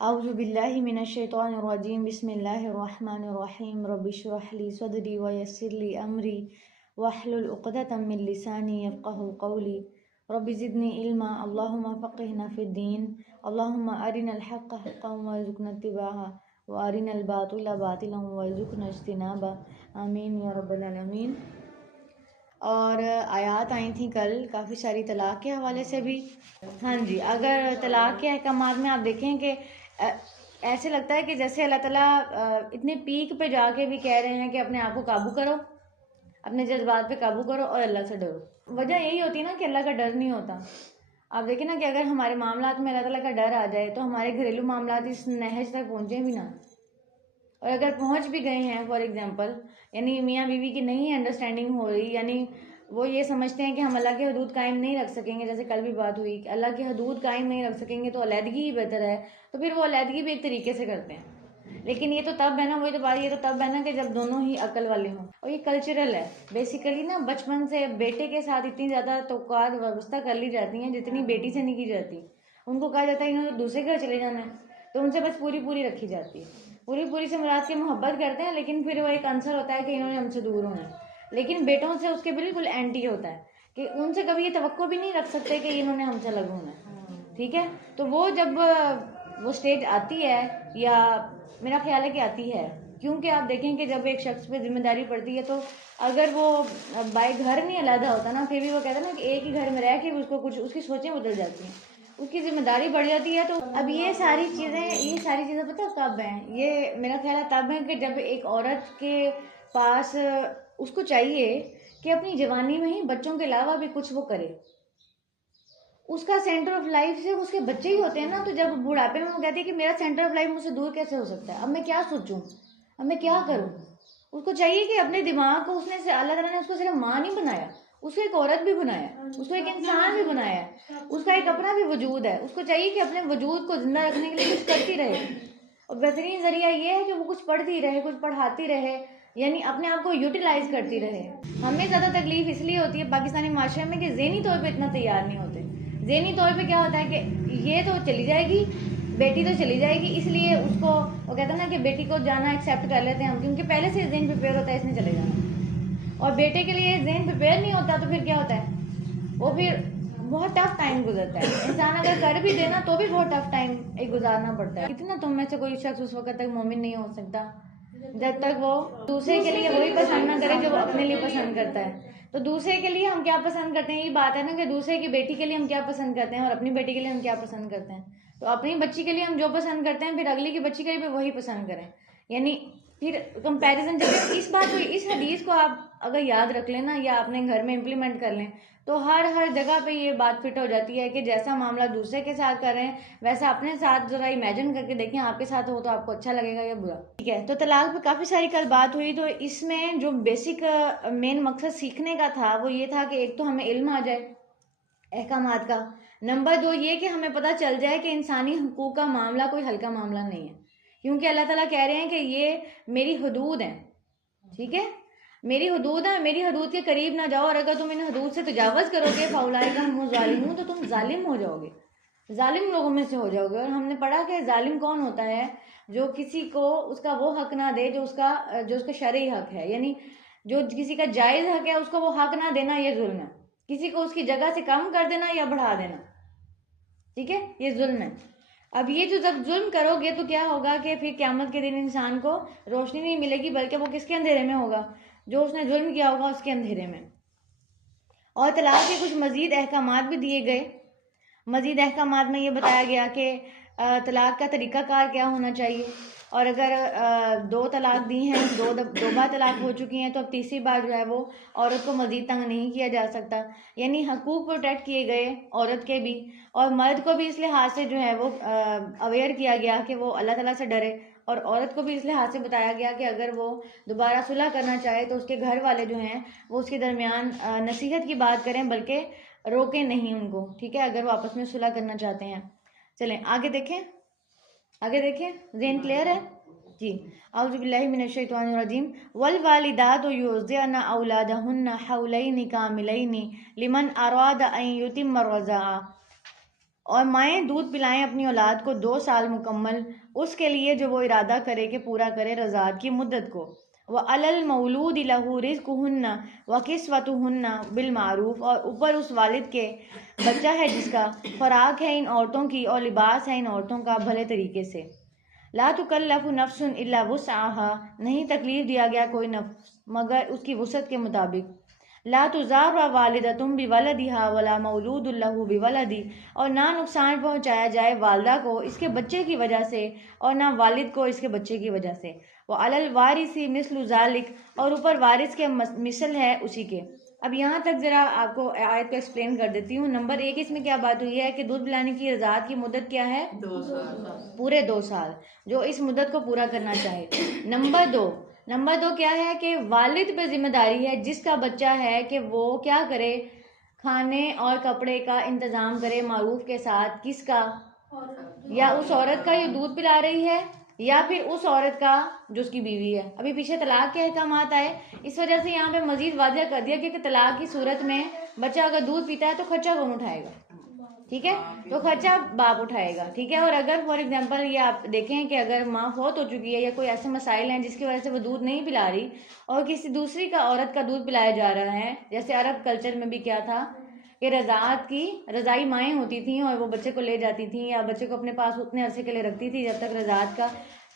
اعوذ باللہ من الشیطان الرجیم بسم اللہ الرحمن الرحیم رب اشرح لی صدری ویسر لی امری واحلل عقدۃ من لسانی یفقهوا قولی رب زدنی علما اللہم فقہنا فی الدین اللہم ارنا الحق حقا وارزقنا اتباعہ وارنا الباطل باطلا وارزقنا اجتنابہ آمین یا رب العالمین۔ اور آیات آئی تھیں کل کافی ساری طلاق کے حوالے سے بھی۔ ہاں جی، اگر طلاق کے احکامات میں آپ دیکھیں کہ ایسے لگتا ہے کہ جیسے اللہ تعالیٰ اتنے پیک پہ جا کے بھی کہہ رہے ہیں کہ اپنے آپ کو قابو کرو، اپنے جذبات پہ قابو کرو اور اللہ سے ڈرو۔ وجہ یہی ہوتی ہے نا کہ اللہ کا ڈر نہیں ہوتا۔ آپ دیکھیں نا کہ اگر ہمارے معاملات میں اللہ تعالیٰ کا ڈر آ جائے تو ہمارے گھریلو معاملات اس نہج تک پہنچیں بھی نہ، اور اگر پہنچ بھی گئے ہیں فار ایگزامپل، یعنی میاں بیوی کی نہیں انڈرسٹینڈنگ ہو رہی، یعنی وہ یہ سمجھتے ہیں کہ ہم اللہ کی حدود قائم نہیں رکھ سکیں گے، جیسے کل بھی بات ہوئی کہ اللہ کی حدود قائم نہیں رکھ سکیں گے تو علیحدگی ہی بہتر ہے، تو پھر وہ علیحدگی بھی ایک طریقے سے کرتے ہیں۔ لیکن یہ تو تب ہے نا، وہی تو بات، یہ تو تب ہے نا کہ جب دونوں ہی عقل والے ہوں، اور یہ کلچرل ہے بیسیکلی نا۔ بچپن سے بیٹے کے ساتھ اتنی زیادہ توقعات وابستہ کر لی جاتی ہیں جتنی بیٹی سے نہیں کی جاتی۔ ان کو کہا جاتا ہے انہوں نے دوسرے گھر چلے جانا ہے تو ان سے بس پوری رکھی جاتی ہے۔ پوری سے مراد کے محبت کرتے ہیں، لیکن پھر وہ ایک عنصر ہوتا ہے کہ انہوں نے ہم سے دور ہونا ہے۔ لیکن بیٹوں سے اس کے بالکل اینٹی ہوتا ہے کہ ان سے کبھی یہ توقع بھی نہیں رکھ سکتے کہ انہوں نے ہم سے الگ ہونا ہے، ٹھیک ہے۔ تو وہ جب وہ سٹیج آتی ہے، یا میرا خیال ہے کہ آتی ہے، کیونکہ آپ دیکھیں کہ جب ایک شخص پہ ذمہ داری پڑتی ہے تو اگر وہ بائی گھر نہیں علیحدہ ہوتا نا، پھر بھی وہ کہتا ہے نا کہ ایک ہی گھر میں رہ کے اس کو کچھ اس کی سوچیں بدل جاتی ہیں، اس کی ذمہ داری بڑھ جاتی ہے۔ تو اب یہ ساری چیزیں پتہ کب ہیں؟ یہ میرا خیال ہے تب ہے کہ جب ایک عورت کے پاس اس کو چاہیے کہ اپنی جوانی میں ہی بچوں کے علاوہ بھی کچھ وہ کرے۔ اس کا سینٹر آف لائف سے اس کے بچے ہی ہوتے ہیں نا، تو جب بڑھاپے میں وہ کہتی ہے کہ میرا سینٹر آف لائف مجھ سے دور کیسے ہو سکتا ہے، اب میں کیا سوچوں، اب میں کیا کروں۔ اس کو چاہیے کہ اپنے دماغ کو اللہ تعالیٰ نے اس کو صرف ماں نہیں بنایا، اس کو ایک عورت بھی بنایا، اس کو ایک انسان بھی بنایا، اس کا ایک اپنا بھی وجود ہے۔ اس کو چاہیے کہ اپنے وجود کو زندہ رکھنے کے لیے کچھ کرتی رہے، اور بہترین ذریعہ یہ ہے کہ وہ کچھ پڑھتی رہے، کچھ پڑھاتی رہے، یعنی اپنے آپ کو یوٹیلائز کرتی رہے۔ ہمیں زیادہ تکلیف اس لیے ہوتی ہے پاکستانی معاشرے میں کہ ذہنی طور پہ اتنا تیار نہیں ہوتے۔ ذہنی طور پہ کیا ہوتا ہے کہ یہ تو چلی جائے گی، بیٹی تو چلی جائے گی، اس لیے اس کو وہ کہتا ہے نا کہ بیٹی کو جانا ایکسیپٹ کر لیتے ہیں ہم، کیونکہ پہلے سے ذہن پریپیئر ہوتا ہے اس نے چلے جانا۔ اور بیٹے کے لیے ذہن پریپیئر نہیں ہوتا تو پھر کیا ہوتا ہے، وہ پھر بہت ٹف ٹائم گزرتا ہے۔ انسان اگر کر بھی دینا تو بھی بہت ٹف ٹائم گزارنا پڑتا ہے۔ کتنا تم میں سے کوئی شخص اس وقت تک مومن نہیں ہو سکتا جب تک وہ دوسرے کے لیے وہی پسند نہ کرے جو وہ اپنے لیے پسند کرتا ہے۔ تو دوسرے کے لیے ہم کیا پسند کرتے ہیں، یہ بات ہے نا کہ دوسرے کی بیٹی کے لیے ہم کیا پسند کرتے ہیں اور اپنی بیٹی کے لیے ہم کیا پسند کرتے ہیں۔ تو اپنی بچی کے لیے ہم جو پسند کرتے ہیں پھر اگلی کی بچی کے لیے بھی وہی پسند کریں، یعنی پھر کمپیریزن۔ جب اس حدیث کو آپ اگر یاد رکھ لیں نا، یا اپنے گھر میں امپلیمنٹ کر لیں، تو ہر جگہ پہ یہ بات فٹ ہو جاتی ہے کہ جیسا معاملہ دوسرے کے ساتھ کر رہے ہیں ویسا اپنے ساتھ ذرا امیجن کر کے دیکھیں آپ کے ساتھ ہو تو آپ کو اچھا لگے گا یا برا، ٹھیک ہے۔ تو طلاق پہ کافی ساری کل بات ہوئی، تو اس میں جو بیسک مین مقصد سیکھنے کا تھا وہ یہ تھا کہ ایک تو ہمیں علم آ جائے احکامات کا، نمبر 2 یہ کہ ہمیں پتہ چل جائے کہ انسانی حقوق کا معاملہ کوئی ہلکا معاملہ نہیں ہے، کیونکہ اللہ تعالیٰ کہہ رہے ہیں کہ یہ میری حدود ہیں، ٹھیک ہے، میری حدود ہے، میری حدود کے قریب نہ جاؤ، اور اگر تم ان حدود سے تجاوز کرو گے فاولئک ہم ظالمون، تو تم ظالم ہو جاؤ گے، ظالم لوگوں میں سے ہو جاؤ گے۔ اور ہم نے پڑھا کہ ظالم کون ہوتا ہے، جو کسی کو اس کا وہ حق نہ دے جو اس کا شرعی حق ہے، یعنی جو کسی کا جائز حق ہے اس کو وہ حق نہ دینا، یہ ظلم ہے۔ کسی کو اس کی جگہ سے کم کر دینا یا بڑھا دینا، ٹھیک ہے، یہ ظلم ہے۔ اب یہ جو جب ظلم کرو گے تو کیا ہوگا کہ پھر قیامت کے دن انسان کو روشنی نہیں ملے گی، بلکہ وہ کس کے اندھیرے میں ہوگا، جو اس نے ظلم کیا ہوگا اس کے اندھیرے میں۔ اور طلاق کے کچھ مزید احکامات بھی دیے گئے۔ مزید احکامات میں یہ بتایا گیا کہ طلاق کا طریقہ کار کیا ہونا چاہیے، اور اگر 2 طلاق دی ہیں، 2 بار طلاق ہو چکی ہیں، تو اب تیسری بار جو ہے وہ عورت کو مزید تنگ نہیں کیا جا سکتا، یعنی حقوق پروٹیکٹ کیے گئے عورت کے بھی، اور مرد کو بھی اس لحاظ سے جو ہے وہ اویئر کیا گیا کہ وہ اللہ تعالیٰ سے ڈرے، اور عورت کو بھی اس لحاظ سے بتایا گیا کہ اگر وہ دوبارہ صلح کرنا چاہے تو اس کے گھر والے جو ہیں وہ اس کے درمیان نصیحت کی بات کریں، بلکہ روکیں نہیں ان کو، ٹھیک ہے، اگر وہ آپس میں صلح کرنا چاہتے ہیں۔ چلیں آگے دیکھیں، ذہن کلیئر ہے جی۔ اعوذ باللہ من الشیطان الرجیم والوالدات یرضعن اولادہن حولین کاملین لمن اراد ان یتم الرضاعہ۔ اور مائیں دودھ پلائیں اپنی اولاد کو 2 سال مکمل، اس کے لیے جو وہ ارادہ کرے کہ پورا کرے رضاعت کی مدت کو۔ وَعَلَى الْمَوْلُودِ لَهُ رِزْقُهُنَّ وَكِسْوَتُهُنَّ بِالْمَعْرُوفِ، اور اوپر اس والد کے بچہ ہے جس کا خوراک ہے ان عورتوں کی اور لباس ہے ان عورتوں کا بھلے طریقے سے۔ لا تکلف نفس الا وسعها، نہیں تکلیف دیا گیا کوئی نفس مگر اس کی وسعت کے مطابق۔ لا تضار والدۃ بولدها ولا مولود له بولدی، اور نہ نقصان پہنچایا جائے والدہ کو اس کے بچے کی وجہ سے اور نہ والد کو اس کے بچے کی وجہ سے۔ وعلی الوارث مثل ذلک، اور اوپر وارث کے مثل ہے اسی کے۔ اب یہاں تک ذرا آپ کو آیت کو ایکسپلین کر دیتی ہوں۔ نمبر 1 اس میں کیا بات ہوئی ہے کہ دودھ پلانے کی رضاعت کی مدت کیا ہے؟ 2 سال۔ پورے 2 سال، جو اس مدت کو پورا کرنا چاہے۔ نمبر 2 کیا ہے کہ والد پہ ذمہ داری ہے جس کا بچہ ہے کہ وہ کیا کرے، کھانے اور کپڑے کا انتظام کرے معروف کے ساتھ۔ کس کا؟ یا اس عورت کا جو دودھ پلا رہی ہے، یا پھر اس عورت کا جو اس کی بیوی ہے۔ ابھی پیچھے طلاق کے احکامات آئے، اس وجہ سے یہاں پہ مزید واضح کر دیا کہ طلاق کی صورت میں بچہ اگر دودھ پیتا ہے تو خرچہ کون اٹھائے گا؟ ٹھیک ہے، تو خرچہ باپ اٹھائے گا۔ ٹھیک ہے، اور اگر فار ایگزامپل یہ آپ دیکھیں کہ اگر ماں فوت ہو چکی ہے یا کوئی ایسے مسائل ہیں جس کی وجہ سے وہ دودھ نہیں پلا رہی اور کسی دوسری کا عورت کا دودھ پلایا جا رہا ہے، جیسے عرب کلچر میں بھی کیا تھا کہ رضاعت کی رضائی مائیں ہوتی تھیں اور وہ بچے کو لے جاتی تھیں یا بچے کو اپنے پاس اتنے عرصے کے لیے رکھتی تھی جب تک رضاعت کا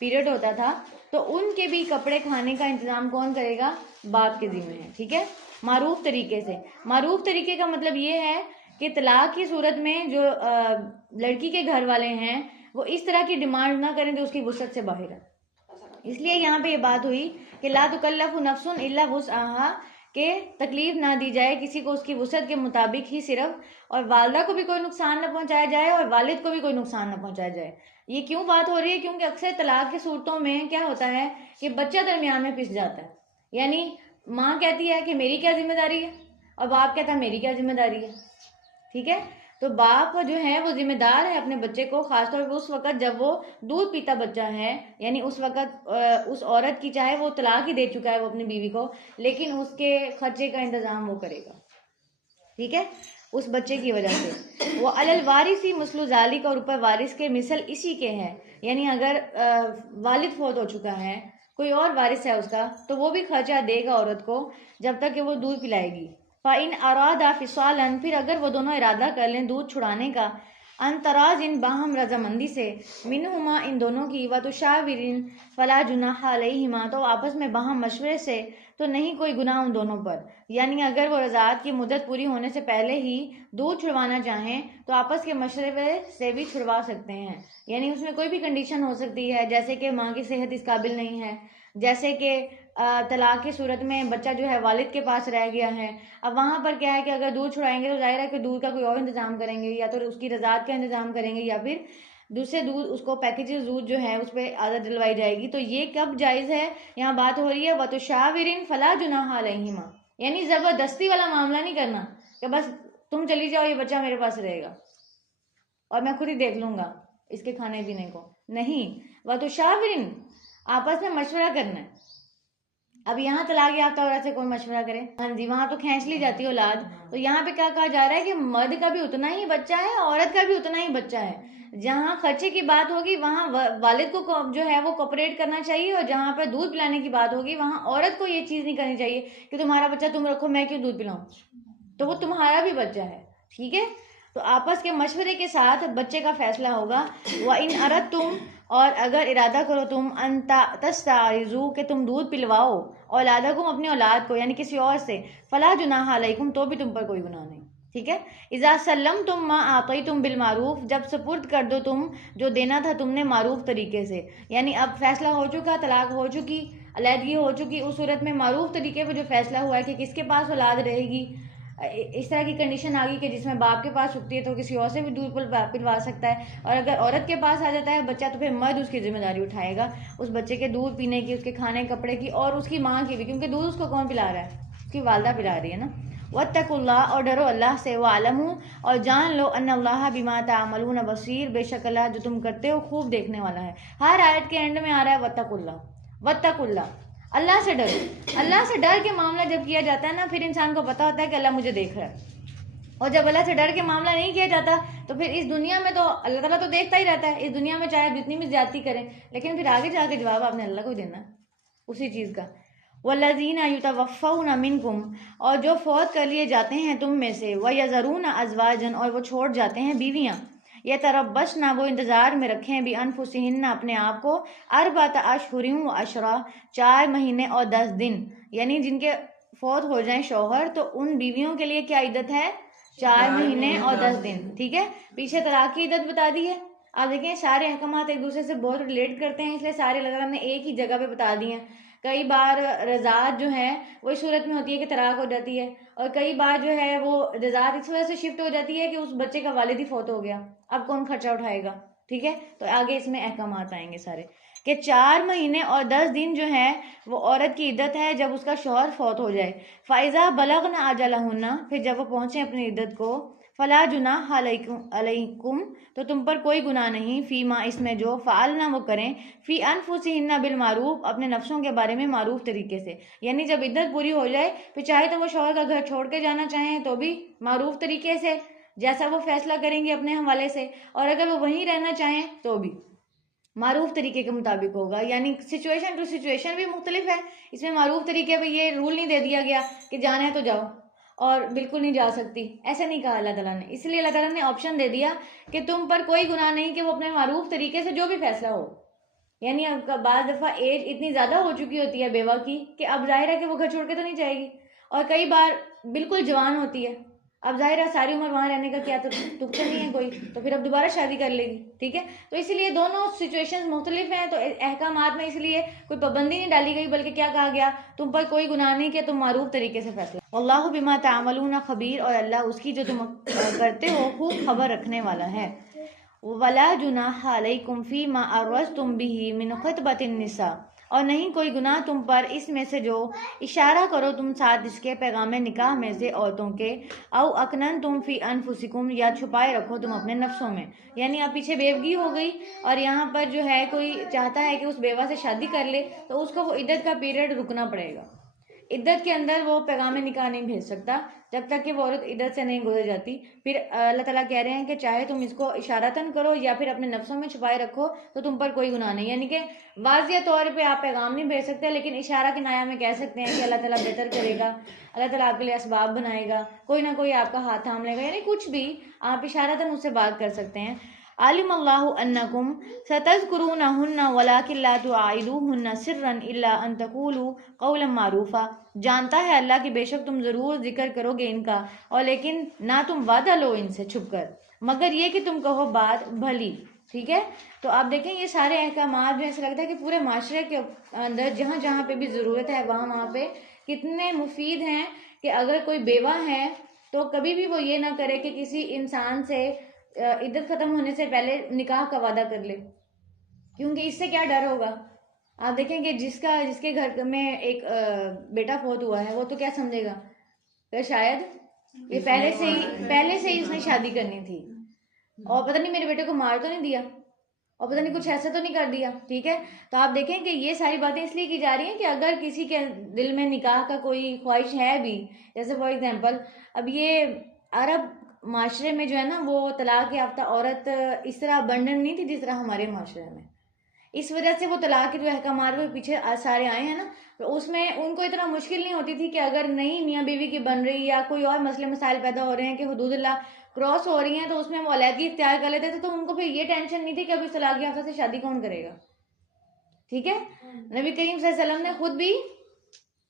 پیریڈ ہوتا تھا، تو ان کے بھی کپڑے کھانے کا انتظام کون کرے گا؟ باپ کے ذمہ ہے۔ ٹھیک ہے، معروف طریقے سے۔ معروف طریقے کا مطلب یہ ہے کہ طلاق کی صورت میں جو لڑکی کے گھر والے ہیں وہ اس طرح کی ڈیمانڈ نہ کریں تو اس کی وسعت سے باہر ہے۔ اس لیے یہاں پہ یہ بات ہوئی کہ لا تکلف نفس الا وسعها، کہ تکلیف نہ دی جائے کسی کو اس کی وسعت کے مطابق ہی صرف، اور والدہ کو بھی کوئی نقصان نہ پہنچایا جائے اور والد کو بھی کوئی نقصان نہ پہنچایا جائے۔ یہ کیوں بات ہو رہی ہے؟ کیونکہ اکثر طلاق کی صورتوں میں کیا ہوتا ہے کہ بچہ درمیان میں پس جاتا ہے، یعنی ماں کہتی ہے کہ میری کیا ذمہ داری ہے اور باپ کہتا ہے میری کیا ذمہ داری ہے۔ ٹھیک ہے، تو باپ جو ہے وہ ذمہ دار ہے اپنے بچے کو، خاص طور پہ اس وقت جب وہ دودھ پیتا بچہ ہے، یعنی اس وقت اس عورت کی چاہے وہ طلاق ہی دے چکا ہے وہ اپنی بیوی کو، لیکن اس کے خرچے کا انتظام وہ کرے گا۔ ٹھیک ہے، اس بچے کی وجہ سے۔ وہ علی الوارث مثل ذالک، اور اوپر وارث کے مثل اسی کے ہیں، یعنی اگر والد فوت ہو چکا ہے کوئی اور وارث ہے اس کا تو وہ بھی خرچہ دے گا عورت کو جب تک کہ وہ دودھ پلائے گی۔ فَإِنْ أَرَادَ فِصَالًا، پھر اگر وہ دونوں ارادہ کر لیں دودھ چھڑانے کا، ان تراضٍ باہم رضامندی سے، منہما ان دونوں کی، وتشاورٍ فلا جناح علیہما، تو آپس میں باہم مشورے سے تو نہیں کوئی گناہ ان دونوں پر۔ یعنی اگر وہ رضاعت کی مدت پوری ہونے سے پہلے ہی دودھ چھڑوانا چاہیں تو آپس کے مشورے سے بھی چھڑوا سکتے ہیں، یعنی اس میں کوئی بھی کنڈیشن ہو سکتی ہے، جیسے کہ ماں کی صحت اس قابل نہیں ہے، جیسے کہ طلاق کی صورت میں بچہ جو ہے والد کے پاس رہ گیا ہے۔ اب وہاں پر کیا ہے کہ اگر دودھ چھڑائیں گے تو ظاہر ہے کہ دودھ کا کوئی اور انتظام کریں گے، یا تو اس کی رضاعت کا انتظام کریں گے یا پھر دوسرے دودھ اس کو پیکیجز دودھ جو ہے اس پہ عادت ڈلوائی جائے گی۔ تو یہ کب جائز ہے؟ یہاں بات ہو رہی ہے وَتُشَاوِرٍ فَلَا جُنَاحَ عَلَيْهِمَا، یعنی زبردستی والا معاملہ نہیں کرنا کہ بس تم چلی جاؤ یہ بچہ میرے پاس رہے گا اور میں خود ہی دیکھ لوں گا اس کے کھانے پینے کو، نہیں، وَتُشَاوِرٍ آپس میں مشورہ کرنا ہے۔ اب یہاں طلاق یافتہ عورت سے کوئی مشورہ کرے، ہاں جی، وہاں تو کھینچ لی جاتی ہے اولاد، تو یہاں پہ کیا کہا جا رہا ہے کہ مرد کا بھی اتنا ہی بچہ ہے، عورت کا بھی اتنا ہی بچہ ہے۔ جہاں خرچے کی بات ہوگی وہاں والد کو جو ہے وہ کوپریٹ کرنا چاہیے، اور جہاں پہ دودھ پلانے کی بات ہوگی وہاں عورت کو یہ چیز نہیں کرنی چاہیے کہ تمہارا بچہ تم رکھو میں کیوں دودھ پلاؤں، تو وہ تمہارا بھی بچہ ہے۔ ٹھیک ہے، تو آپس کے مشورے کے ساتھ بچے کا فیصلہ ہوگا۔ وَإِنْ أَرَدْتُمْ، اور اگر ارادہ کرو تم، ان تستعرضوا، کہ تم دودھ پلواؤ، اولادکم، اپنی اولاد کو، یعنی کسی اور سے، فلا جناح علیکم، تو بھی تم پر کوئی گناہ نہیں۔ ٹھیک ہے، اذا سلمتم ما اعطیتم بالمعروف، جب سپرد کر دو تم جو دینا تھا تم نے معروف طریقے سے، یعنی اب فیصلہ ہو چکا، طلاق ہو چکی، علیحدگی ہو چکی، اس صورت میں معروف طریقے پہ جو فیصلہ ہوا ہے کہ کس کے پاس اولاد رہے گی، اس طرح کی کنڈیشن آ گئی کہ جس میں باپ کے پاس چھٹتی ہے تو کسی اور سے بھی دودھ پلوا سکتا ہے، اور اگر عورت کے پاس آ جاتا ہے بچہ تو پھر مرد اس کی ذمہ داری اٹھائے گا اس بچے کے دودھ پینے کی، اس کے کھانے کپڑے کی، اور اس کی ماں کی بھی، کیونکہ دودھ اس کو کون پلا رہا ہے؟ اس کی والدہ پلا رہی ہے نا۔ واتقوا اللہ، اور ڈرو اللہ سے، وعلموا، اور جان لو، ان اللہ بما تعملون بصیر، بے شک اللہ جو تم کرتے ہو خوب دیکھنے والا ہے۔ ہر آیت کے اینڈ میں آ رہا ہے واتقوا اللہ، واتقوا اللہ، اللہ سے ڈرو۔ اللہ سے ڈر کے معاملہ جب کیا جاتا ہے نا، پھر انسان کو پتا ہوتا ہے کہ اللہ مجھے دیکھ رہا ہے اور جب اللہ سے ڈر کے معاملہ نہیں کیا جاتا تو پھر اس دنیا میں تو اللہ تعالیٰ تو دیکھتا ہی رہتا ہے، اس دنیا میں چاہے جتنی بھی زیادتی کریں، لیکن پھر آگے جا کے جواب آپ نے اللہ کو دینا ہے اسی چیز کا۔ والذین یتوفون منکم، اور جو فوت کر لیے جاتے ہیں تم میں سے، ویذرون ازواجا، اور وہ چھوڑ جاتے ہیں بیویاں، یتربصن، وہ انتظار میں رکھیں، بانفسہن، اپنے آپ کو، اربعۃ اشہر و عشرہ، 4 مہینے اور 10 دن، یعنی جن کے فوت ہو جائیں شوہر تو ان بیویوں کے لیے کیا عدت ہے؟ 4 مہینے اور 10 دن، ٹھیک ہے۔ پیچھے طلاق کی عدت بتا دی ہے، آپ دیکھیں سارے احکامات ایک دوسرے سے بہت ریلیٹ کرتے ہیں، اس لیے سارے اللہ تعالیٰ نے ایک ہی جگہ پہ بتا دی ہیں۔ کئی بار رضاعت جو ہے وہ اس صورت میں ہوتی ہے کہ طلاق ہو جاتی ہے، اور کئی بار جو ہے وہ رضاعت اس وجہ سے شفٹ ہو جاتی ہے کہ اس بچے کا والد ہی فوت ہو گیا، اب کون خرچہ اٹھائے گا، ٹھیک ہے۔ تو آگے اس میں احکامات آئیں گے سارے کہ 4 مہینے اور 10 دن جو ہے وہ عورت کی عدت ہے جب اس کا شوہر فوت ہو جائے۔ فَإِذَا بَلَغْنَ أَجَلَهُنَّ، پھر جب وہ پہنچے اپنی عدت کو، فَلَا جُنَاحَ عَلَيْكُمْ، تو تم پر کوئی گناہ نہیں، فیما، اس میں جو فعلنا وہ کریں، فی انفسہن بالمعروف، اپنے نفسوں کے بارے میں معروف طریقے سے، یعنی جب عدت پوری ہو جائے پھر چاہے تو وہ شوہر کا گھر چھوڑ کے جانا چاہیں تو بھی معروف طریقے سے، جیسا وہ فیصلہ کریں گے اپنے حوالے سے، اور اگر وہ وہیں رہنا چاہیں تو بھی معروف طریقے کے مطابق ہوگا، یعنی سچویشن ٹو سچویشن بھی مختلف ہے۔ اس میں معروف طریقے پہ یہ رول نہیں دے دیا گیا کہ جانا ہے تو جاؤ اور بالکل نہیں جا سکتی، ایسا نہیں کہا اللہ تعالیٰ نے، اس لیے اللہ تعالیٰ نے آپشن دے دیا کہ تم پر کوئی گناہ نہیں کہ وہ اپنے معروف طریقے سے جو بھی فیصلہ ہو، یعنی اب بعض دفعہ ایج اتنی زیادہ ہو چکی ہوتی ہے بیوہ کی کہ اب ظاہر ہے کہ وہ گھر چھوڑ کے تو نہیں جائے گی، اور کئی بار بالکل جوان ہوتی ہے، اب ظاہر ہے ساری عمر وہاں رہنے کا کیا تو تک نہیں ہے کوئی، تو پھر اب دوبارہ شادی کر لے گی، ٹھیک ہے۔ تو اسی لیے دونوں سچویشن مختلف ہیں، تو احکامات میں اس لیے کوئی پابندی نہیں ڈالی گئی، بلکہ کیا کہا گیا، تم پر کوئی گناہ نہیں کہ تم معروف طریقے سے فیصلہ۔ واللہ بما تعملون خبیر، اور اللہ اس کی جو تم کرتے ہو خوب خبر رکھنے والا ہے۔ ولا جناح علیکم فیما عرضتم به من خطبۃ النساء، اور نہیں کوئی گناہ تم پر اس میں سے جو اشارہ کرو تم ساتھ اس کے پیغام نکاح میں سے عورتوں کے، او اکننتم فی انفسکم، یا چھپائے رکھو تم اپنے نفسوں میں، یعنی اب پیچھے بیوگی ہو گئی اور یہاں پر جو ہے کوئی چاہتا ہے کہ اس بیوہ سے شادی کر لے تو اس کو وہ عدت کا پیریڈ رکنا پڑے گا، عدت کے اندر وہ پیغام نکاح نہیں بھیج سکتا جب تک کہ وہ عورت عدت سے نہیں گزر جاتی۔ پھر اللہ تعالیٰ کہہ رہے ہیں کہ چاہے تم اس کو اشارتاً کرو یا پھر اپنے نفسوں میں چھپائے رکھو تو تم پر کوئی گناہ نہیں، یعنی کہ واضح طور پہ آپ پیغام نہیں بھیج سکتے لیکن اشارہ کنایہ میں کہہ سکتے ہیں کہ اللہ تعالیٰ بہتر کرے گا، اللہ تعالیٰ آپ کے لیے اسباب بنائے گا، کوئی نہ کوئی آپ کا ہاتھ تھام لے گا، یعنی کچھ بھی آپ اشارتاً اس سے بات کر سکتے ہیں۔ عالم اللہ انکم ستذکرونہن ولکن لا تواعدوہن سرا الا ان تقولوا قولا معروفا، جانتا ہے اللہ کہ بے شک تم ضرور ذکر کرو گے ان کا، اور لیکن نہ تم وعدہ لو ان سے چھپ کر، مگر یہ کہ تم کہو بات بھلی، ٹھیک ہے۔ تو آپ دیکھیں یہ سارے احکامات جو ایسا لگتا ہے کہ پورے معاشرے کے اندر جہاں جہاں پہ بھی ضرورت ہے وہاں پہ کتنے مفید ہیں کہ اگر کوئی بیوہ ہے تو کبھی بھی وہ یہ نہ کرے کہ کسی انسان سے عدت ختم ہونے سے پہلے نکاح کا وعدہ کر لے، کیونکہ اس سے کیا ڈر ہوگا، آپ دیکھیں کہ جس کے گھر میں ایک بیٹا فوت ہوا ہے وہ تو کیا سمجھے گا کہ شاید یہ پہلے سے ہی اس نے شادی کرنی تھی، اور پتہ نہیں میرے بیٹے کو مار تو نہیں دیا، اور پتہ نہیں کچھ ایسا تو نہیں کر دیا، ٹھیک ہے۔ تو آپ دیکھیں کہ یہ ساری باتیں اس لیے کی جا رہی ہیں کہ اگر کسی کے دل میں نکاح کا کوئی خواہش ہے بھی، جیسے فار ایگزامپل اب یہ عرب معاشرے میں جو ہے نا وہ طلاق یافتہ عورت اس طرح ابنڈنٹ نہیں تھی جس طرح ہمارے معاشرے میں، اس وجہ سے وہ طلاق کے جو احکامات وہ پیچھے سارے آئے ہیں نا، تو اس میں ان کو اتنا مشکل نہیں ہوتی تھی کہ اگر نہیں میاں بیوی کی بن رہی یا کوئی اور مسئلے مسائل پیدا ہو رہے ہیں کہ حدود اللہ کراس ہو رہی ہیں تو اس میں وہ علیحدگی اختیار کر لیتے تھے، تو ان کو پھر یہ ٹینشن نہیں تھی کہ ابھی طلاق یافتہ سے شادی کون کرے گا، ٹھیک ہے۔ نبی کریم صلی اللہ علیہ وسلم نے خود بھی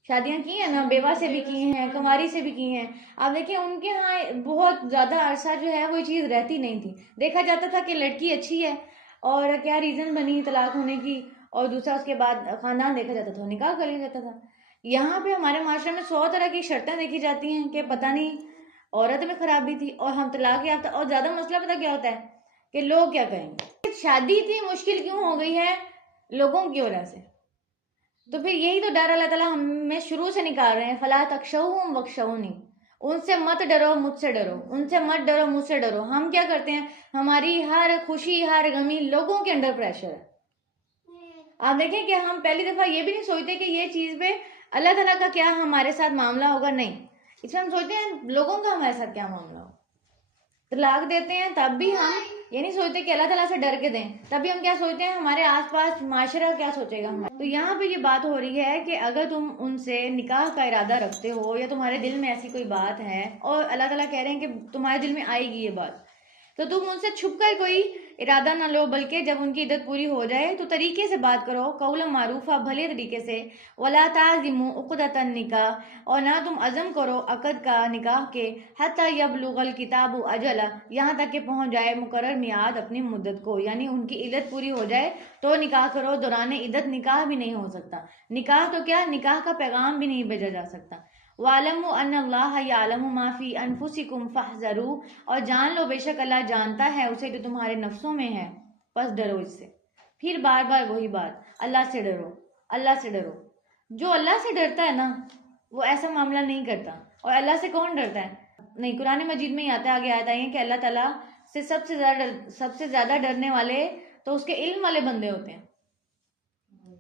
شادیاں کی ہیں نا، بیوہ سے بھی کی ہیں، کنواری سے بھی کی ہیں، آپ دیکھیں ان کے ہاں بہت زیادہ عرصہ جو ہے وہ چیز رہتی نہیں تھی، دیکھا جاتا تھا کہ لڑکی اچھی ہے اور کیا ریزن بنی طلاق ہونے کی، اور دوسرا اس کے بعد خاندان دیکھا جاتا تھا، نکاح کر لیا جاتا تھا۔ یہاں پہ ہمارے معاشرے میں 100 طرح کی شرطیں دیکھی جاتی ہیں کہ پتہ نہیں عورت میں خرابی تھی اور ہم طلاق یافتہ، اور زیادہ مسئلہ پتہ کیا ہوتا ہے کہ لوگ کیا کہیں گے، شادی اتنی مشکل کیوں ہو گئی ہے لوگوں کی وجہ سے، تو پھر یہی تو ڈر اللہ تعالیٰ ہمیں شروع سے نکال رہے ہیں، فلا تخشوہم واخشونی، ان سے مت ڈرو مجھ سے ڈرو، ان سے مت ڈرو مجھ سے ڈرو۔ ہم کیا کرتے ہیں، ہماری ہر خوشی ہر غمی لوگوں کے انڈر پریشر ہے، آپ دیکھیں کہ ہم پہلی دفعہ یہ بھی نہیں سوچتے کہ یہ چیز پہ اللہ تعالیٰ کا کیا ہمارے ساتھ معاملہ ہوگا، نہیں، اس میں ہم سوچتے ہیں لوگوں کا ہمارے ساتھ کیا معاملہ ہو، طلاق دیتے ہیں تب بھی ہم یہ نہیں سوچتے کہ اللہ تعالیٰ سے ڈر کے دیں، تب بھی ہم کیا سوچتے ہیں ہمارے آس پاس معاشرہ کیا سوچے گا ہمارے. تو یہاں پہ یہ بات ہو رہی ہے کہ اگر تم ان سے نکاح کا ارادہ رکھتے ہو یا تمہارے دل میں ایسی کوئی بات ہے اور اللہ تعالیٰ کہہ رہے ہیں کہ تمہارے دل میں آئے گی یہ بات، تو تم ان سے چھپ کر کوئی ارادہ نہ لو، بلکہ جب ان کی عدت پوری ہو جائے تو طریقے سے بات کرو، قولا معروفہ، بھلے طریقے سے. ولا تعزموا عقدۃ النکاح، اور نہ تم عزم کرو عقد کا نکاح کے، حتی یبلغ الکتاب اجلہ، یہاں تک کہ پہنچ جائے مقرر میعاد اپنی مدت کو، یعنی ان کی عدت پوری ہو جائے تو نکاح کرو، دوران عدت نکاح بھی نہیں ہو سکتا. نکاح تو کیا، نکاح کا پیغام بھی نہیں بھیجا جا سکتا. وَاعْلَمُوا أَنَّ اللَّهَ يَعْلَمُ مَا فِي أَنفُسِكُمْ فَاحْذَرُوا، اور جان لو بے شک اللہ جانتا ہے اسے جو تمہارے نفسوں میں ہے، پس ڈرو اس سے. پھر بار بار وہی بات، اللہ سے ڈرو، اللہ سے ڈرو. جو اللہ سے ڈرتا ہے نا وہ ایسا معاملہ نہیں کرتا. اور اللہ سے کون ڈرتا ہے؟ نہیں، قرآن مجید میں ہی آتا ہے، آگے آتا ہے کہ اللہ تعالیٰ سے سب سے زیادہ ڈرنے والے تو اس کے علم والے بندے ہوتے ہیں.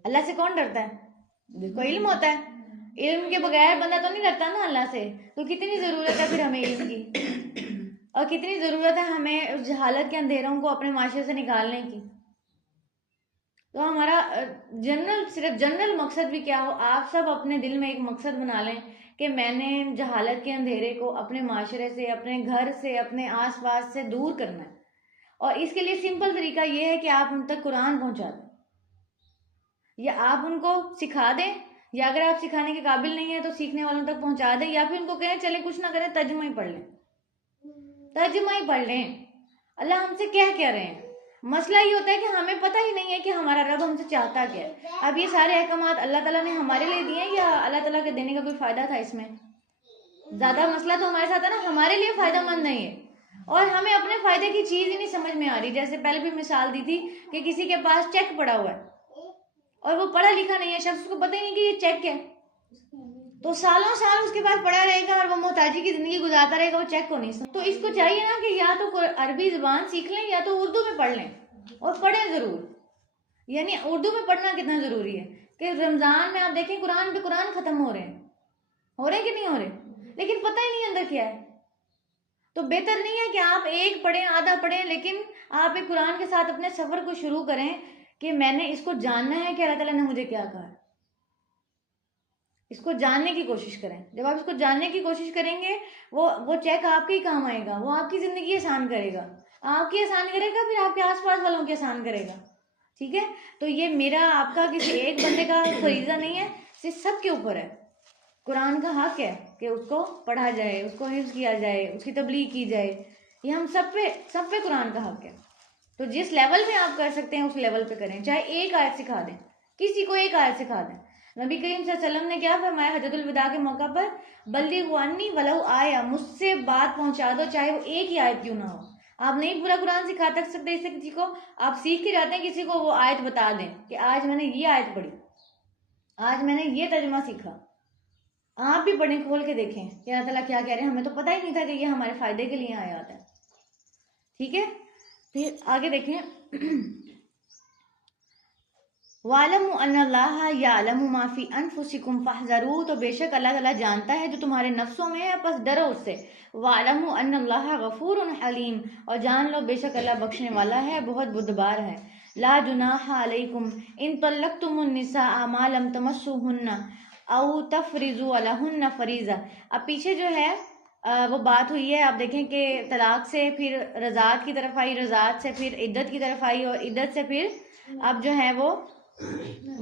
اللہ سے کون ڈرتا ہے؟ جس کو علم ہوتا ہے. علم کے بغیر بندہ تو نہیں ڈرتا نا اللہ سے. تو کتنی ضرورت ہے پھر ہمیں علم کی، اور کتنی ضرورت ہے ہمیں اس جہالت کے اندھیروں کو اپنے معاشرے سے نکالنے کی. تو ہمارا صرف جنرل مقصد بھی کیا ہو، آپ سب اپنے دل میں ایک مقصد بنا لیں کہ میں نے جہالت کے اندھیرے کو اپنے معاشرے سے، اپنے گھر سے، اپنے آس پاس سے دور کرنا ہے. اور اس کے لیے سمپل طریقہ یہ ہے کہ آپ ان تک قرآن پہنچا دیں، یا آپ ان کو سکھا دیں، یا اگر آپ سکھانے کے قابل نہیں ہیں تو سیکھنے والوں تک پہنچا دیں، یا پھر ان کو کہیں چلیں کچھ نہ کریں، ترجمہ ہی پڑھ لیں، ترجمہ ہی پڑھ لیں. اللہ ہم سے کہہ رہے ہیں. مسئلہ یہ ہوتا ہے کہ ہمیں پتہ ہی نہیں ہے کہ ہمارا رب ہم سے چاہتا کیا ہے. اب یہ سارے احکامات اللہ تعالیٰ نے ہمارے لیے دیے ہیں یا اللہ تعالیٰ کے دینے کا کوئی فائدہ تھا اس میں؟ زیادہ مسئلہ تو ہمارے ساتھ ہے نا، ہمارے لیے فائدہ مند نہیں ہے اور ہمیں اپنے فائدے کی چیز ہی نہیں سمجھ میں آ رہی. جیسے پہلے بھی مثال دی تھی کہ کسی کے پاس چیک پڑا ہوا ہے اور وہ پڑھا لکھا نہیں ہے شخص، کو پتہ ہی نہیں کہ یہ چیک ہے، تو سالوں سال اس کے پاس پڑا رہے گا اور وہ محتاجی کی زندگی گزارتا رہے گا، وہ چیک کو نہیں سمجھ. تو اس کو چاہیے نا کہ یا تو عربی زبان سیکھ لیں یا تو اردو میں پڑھ لیں، اور پڑھیں ضرور. یعنی اردو میں پڑھنا کتنا ضروری ہے کہ رمضان میں آپ دیکھیں قرآن پہ قرآن ختم ہو رہے ہیں کہ نہیں ہو رہے، لیکن پتہ ہی نہیں اندر کیا ہے. تو بہتر نہیں ہے کہ آپ ایک پڑھیں، آدھا پڑھیں، لیکن آپ ایک قرآن کے ساتھ اپنے سفر کو شروع کریں کہ میں نے اس کو جاننا ہے کہ اللہ تعالیٰ نے مجھے کیا کہا ہے. اس کو جاننے کی کوشش کریں. جب آپ اس کو جاننے کی کوشش کریں گے وہ چیک آپ کے ہی کام آئے گا، وہ آپ کی زندگی آسان کرے گا، آپ کی آسان کرے گا، پھر آپ کے آس پاس والوں کی آسان کرے گا. ٹھیک ہے؟ تو یہ میرا آپ کا کسی ایک بندے کا فریضہ نہیں ہے، صرف سب کے اوپر ہے. قرآن کا حق ہے کہ اس کو پڑھا جائے، اس کو حفظ کیا جائے، اس کی تبلیغ کی جائے. یہ ہم سب پہ قرآن کا حق ہے. تو جس لیول پہ آپ کر سکتے ہیں اس لیول پہ کریں. چاہے ایک آیت سکھا دیں، کسی کو ایک آیت سکھا دیں. نبی کریم صلی اللہ علیہ وسلم نے کیا فرمایا حجۃ الوداع کے موقع پر؟ بلغوا عنی ولو آیہ، مجھ سے بات پہنچا دو چاہے وہ ایک ہی آیت کیوں نہ ہو. آپ نہیں پورا قرآن سکھا سکتے اسے کسی کو، آپ سیکھ کے جاتے ہیں کسی کو وہ آیت بتا دیں کہ آج میں نے یہ آیت پڑھی، آج میں نے یہ ترجمہ سیکھا. آپ بھی پڑھیں، کھول کے دیکھیں کہ اللہ تعالیٰ کیا کہہ رہے ہیں. ہمیں تو پتہ ہی نہیں تھا کہ یہ ہمارے فائدے کے لیے آیات ہے. ٹھیک ہے؟ پھر آگے دیکھیں وَاعْلَمُوا أَنَّ اللَّهَ يَعْلَمُ مَا فِي أَنفُسِكُمْ فَاحْذَرُوا، تو بے شک اللہ تعالیٰ جانتا ہے جو تمہارے نفسوں میں ہے، پس ڈرو اس سے. وَاعْلَمُوا أَنَّ اللَّهَ غَفُورٌ حَلِيمٌ، اور جان لو بے شک اللہ بخشنے والا ہے، بہت بردبار ہے. لا جناح علیکم ان طلقتم النساء ما لم تمسوهن او تفرضوا لهن فریضہ. اب پیچھے جو ہے وہ بات ہوئی ہے، آپ دیکھیں کہ طلاق سے پھر رضاعت کی طرف آئی، رضاعت سے پھر عدت کی طرف آئی، اور عدت سے پھر اب جو ہے وہ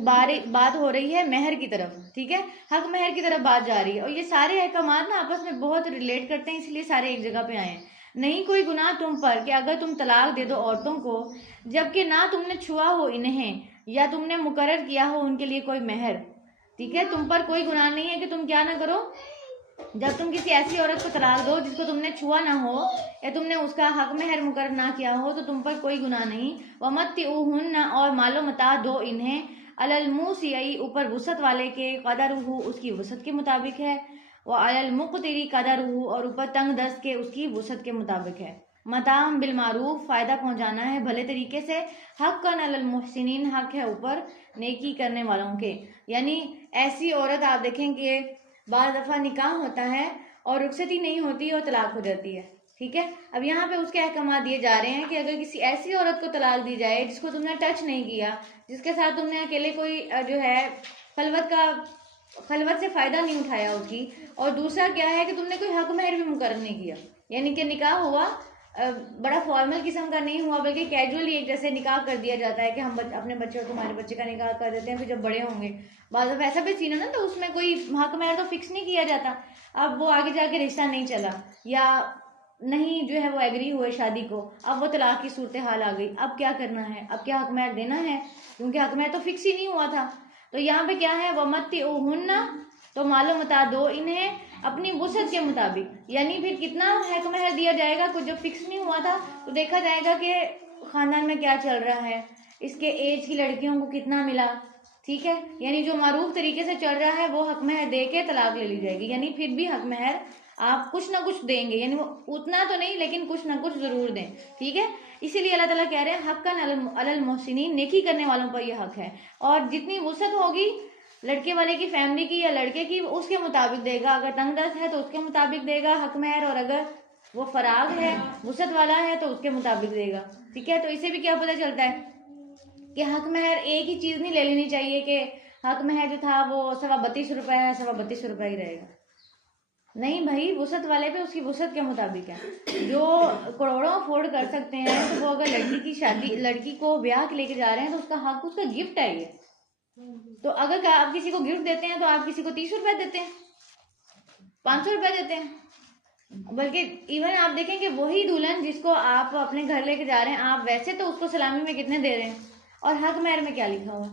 بات ہو رہی ہے مہر کی طرف. ٹھیک ہے؟ حق مہر کی طرف بات جا رہی ہے. اور یہ سارے احکامات نا آپس میں بہت ریلیٹ کرتے ہیں، اس لیے سارے ایک جگہ پہ آئے ہیں. نہیں کوئی گناہ تم پر کہ اگر تم طلاق دے دو عورتوں کو جبکہ نہ تم نے چھوا ہو انہیں یا تم نے مقرر کیا ہو ان کے لیے کوئی مہر. ٹھیک ہے؟ تم پر کوئی گناہ نہیں ہے کہ تم کیا نہ کرو، جب تم کسی ایسی عورت کو طلاق دو جس کو تم نے چھوا نہ ہو یا تم نے اس کا حق مہر مقرر نہ کیا ہو، تو تم پر کوئی گناہ نہیں. وَمَتِّعُوهُنَّ، اور مال و متاع دو انہیں، عَلَى الْمُوسِعِ، اوپر وسعت والے کے، قَدَرُهُ، اس کی وسعت کے مطابق ہے، وَعَلَى الْمُقْتِرِ قَدَرُهُ، اور اوپر تنگ دست کے، اس کی وسعت کے مطابق ہے. متاع بالمعروف، فائدہ پہنچانا ہے بھلے طریقے سے. حقاً علی المحسنین، حق ہے اوپر نیکی کرنے والوں کے. یعنی ایسی عورت آپ دیکھیں کہ بعض دفعہ نکاح ہوتا ہے اور رخصتی نہیں ہوتی اور طلاق ہو جاتی ہے. ٹھیک ہے. اب یہاں پہ اس کے احکامات دیے جا رہے ہیں کہ اگر کسی ایسی عورت کو طلاق دی جائے جس کو تم نے ٹچ نہیں کیا، جس کے ساتھ تم نے اکیلے کوئی جو ہے خلوت سے فائدہ نہیں اٹھایا اس کی، اور دوسرا کیا ہے کہ تم نے کوئی حق مہر بھی مقرر نہیں کیا، یعنی کہ نکاح ہوا بڑا فارمل قسم کا نہیں ہوا بلکہ کیجولی ایک جیسے نکاح کر دیا جاتا ہے کہ ہم اپنے بچے اور تمہارے بچے کا نکاح کر دیتے ہیں پھر جب بڑے ہوں گے. بعض دفعہ ایسا بھی سین ہے نا، تو اس میں کوئی حق مہر تو فکس نہیں کیا جاتا. اب وہ آگے جا کے رشتہ نہیں چلا یا نہیں جو ہے وہ ایگری ہوئے شادی کو، اب وہ طلاق کی صورتحال آ گئی، اب کیا کرنا ہے، اب کیا حق مہر دینا ہے، کیونکہ حق مہر تو فکس ہی نہیں ہوا تھا. تو یہاں پہ کیا ہے، وَمَتِّعُوهُنَّ، تو مال و متاع دو انہیں اپنی وسعت کے مطابق، یعنی پھر کتنا حق مہر دیا جائے گا کچھ جب فکس نہیں ہوا تھا تو دیکھا جائے گا کہ خاندان میں کیا چل رہا ہے، اس کے ایج کی لڑکیوں کو کتنا ملا. ٹھیک ہے، یعنی جو معروف طریقے سے چل رہا ہے وہ حق مہر دے کے طلاق لے لی جائے گی، یعنی پھر بھی حق مہر آپ کچھ نہ کچھ دیں گے، یعنی وہ اتنا تو نہیں لیکن کچھ نہ کچھ ضرور دیں. ٹھیک ہے، اسی لیے اللہ تعالیٰ کہہ رہے ہیں حقاً علی المحسنین، نیکی کرنے والوں پر یہ حق ہے، اور جتنی وسعت ہوگی لڑکے والے کی فیملی کی یا لڑکے کی اس کے مطابق دے گا. اگر تنگ دست ہے تو اس کے مطابق دے گا حق مہر، اور اگر وہ فراغ ہے وسعت والا ہے تو اس کے مطابق دے گا. ٹھیک ہے، تو اسے بھی کیا پتہ چلتا ہے کہ حق مہر ایک ہی چیز نہیں لے لینی چاہیے کہ حق مہر جو تھا وہ 32.5 روپے ہے، 32.5 روپے ہی رہے گا. نہیں بھائی، وسعت والے پہ اس کی وسعت کے مطابق ہے. جو کروڑوں افورڈ کر سکتے ہیں تو وہ اگر لڑکی کو بیاہ کے لے کے جا رہے ہیں تو اس کا حق، اس کا گفٹ ہے یہ. تو اگر آپ کسی کو گفٹ دیتے ہیں تو آپ کسی کو 30 روپے دیتے ہیں، 500 روپے دیتے ہیں. بلکہ ایون آپ دیکھیں کہ وہی دلہن جس کو آپ اپنے گھر لے کے جا رہے ہیں، آپ ویسے تو اس کو سلامی میں کتنے دے رہے ہیں، اور حق مہر میں کیا لکھا ہوا؟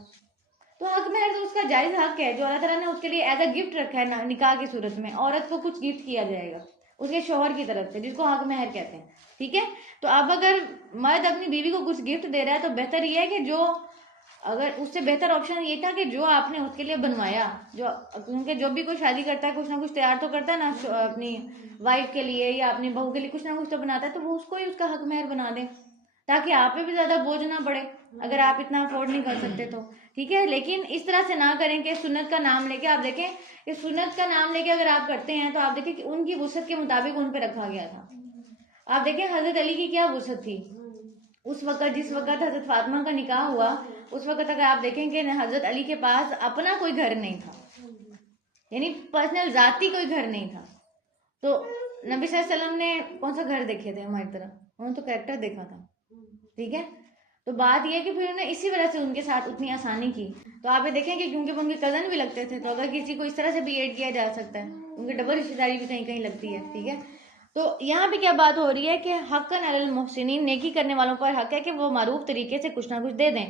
تو حق مہر تو اس کا جائز حق ہے جو اللہ تعالیٰ نے اس کے لیے ایز اے گفٹ رکھا ہے. نکاح کی صورت میں عورت کو کچھ گفٹ کیا جائے گا اس کے شوہر کی طرف سے، جس کو حق مہر کہتے ہیں. ٹھیک ہے، تو اب اگر مرد اپنی بیوی کو کچھ گفٹ دے رہا ہے تو بہتر یہ ہے کہ اگر اس سے بہتر آپشن یہ تھا کہ جو آپ نے اس کے لیے بنوایا، کیونکہ جب بھی کوئی شادی کرتا ہے کچھ نہ کچھ تیار تو کرتا ہے نا اپنی وائف کے لیے یا اپنی بہو کے لیے، کچھ نہ کچھ تو بناتا ہے، تو وہ اس کو ہی اس کا حق مہر بنا دیں تاکہ آپ پہ بھی زیادہ بوجھ نہ پڑے اگر آپ اتنا افورڈ نہیں کر سکتے تو. ٹھیک ہے، لیکن اس طرح سے نہ کریں کہ سنت کا نام لے کے آپ دیکھیں کہ سنت کا نام لے کے اگر آپ کرتے ہیں تو آپ دیکھیں کہ ان کی وسعت کے مطابق ان پہ رکھا گیا تھا. آپ دیکھیں حضرت علی کی کیا وسعت تھی اس وقت، جس وقت حضرت فاطمہ کا نکاح ہوا اس وقت اگر آپ دیکھیں کہ حضرت علی کے پاس اپنا کوئی گھر نہیں تھا، یعنی پرسنل ذاتی کوئی گھر نہیں تھا. تو نبی صلی اللہ علیہ وسلم نے کون سا گھر دیکھے تھے ہماری طرح؟ انہوں نے تو کریکٹر دیکھا تھا. ٹھیک ہے، تو بات یہ کہ پھر انہوں نے اسی وجہ سے ان کے ساتھ اتنی آسانی کی. تو آپ یہ دیکھیں کہ کیونکہ وہ ان کے کزن بھی لگتے تھے تو اگر کسی کو اس طرح سے بھی ایڈ کیا جا سکتا ہے، ان کی ڈبل رشتہ داری بھی کہیں کہیں لگتی ہے. ٹھیک ہے، تو یہاں پہ کیا بات ہو رہی ہے کہ حقاً علی المحسنین، نیکی کرنے والوں پر حق ہے کہ وہ معروف طریقے سے کچھ نہ کچھ دے دیں.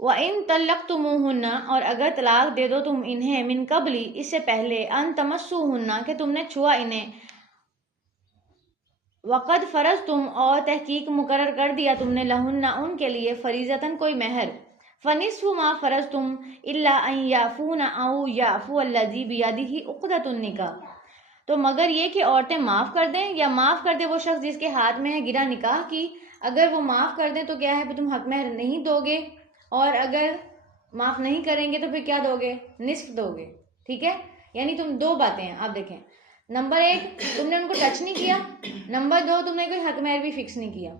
وَإِن طَلَّقْتُمُوهُنَّ، اور اگر طلاق دے دو تم انہیں، من قبل، اس سے پہلے، ان تمسوهن، کہ تم نے چھوا انہیں، وقد فرضتم، اور تحقیق مقرر کر دیا تم نے، لہن، ان کے لیے، فریضتاً کوئی مہر، فنصف ما فرضتم الا ان یعفون او یعفو الذی بیدہ عقدۃ النکاح، تو مگر یہ کہ عورتیں معاف کر دیں یا معاف کر دے وہ شخص جس کے ہاتھ میں ہے گرا نکاح کی. اگر وہ معاف کر دیں تو کیا ہے، پھر تم حق مہر نہیں دو گے، اور اگر معاف نہیں کریں گے تو پھر کیا دو گے، نصف دو گے. ٹھیک ہے، یعنی تم دو باتیں ہیں. آپ دیکھیں، نمبر 1 تم نے ان کو ٹچ نہیں کیا، نمبر 2 تم نے کوئی حق مہر بھی فکس نہیں کیا.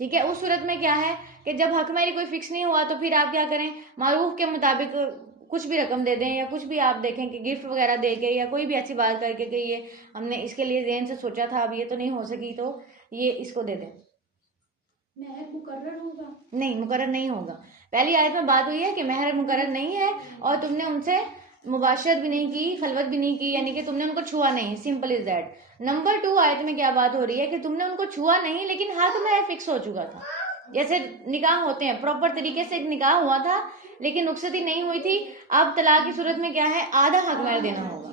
ٹھیک ہے، اس صورت میں کیا ہے کہ جب حق مہر کوئی فکس نہیں ہوا تو پھر آپ کیا کریں، معروف کے مطابق کچھ بھی رقم دے دیں، یا کچھ بھی آپ دیکھیں کہ گفٹ وغیرہ دے کے یا کوئی بھی اچھی بات کر کے کہ یہ ہم نے اس کے لیے ذہن سے سوچا تھا، اب یہ تو نہیں ہو سکی تو یہ اس کو دے دیں. مہر مقرر ہوگا؟ نہیں، مقرر نہیں ہوگا. پہلی آیت میں بات ہوئی ہے کہ مہر مقرر نہیں ہے، اور تم نے ان سے مباشرت بھی نہیں کی، خلوت بھی نہیں کی، یعنی کہ تم نے ان کو چھوا نہیں، سمپل از دیٹ. نمبر 2 آیت میں کیا بات ہو رہی ہے کہ تم نے ان کو چھوا نہیں لیکن حق مہر فکس ہو چکا تھا. جیسے نکاح ہوتے ہیں، پراپر طریقے سے نکاح ہوا تھا لیکن رخصتی نہیں ہوئی تھی، اب طلاق کی صورت میں کیا ہے، آدھا حق مہر دینا ہوگا.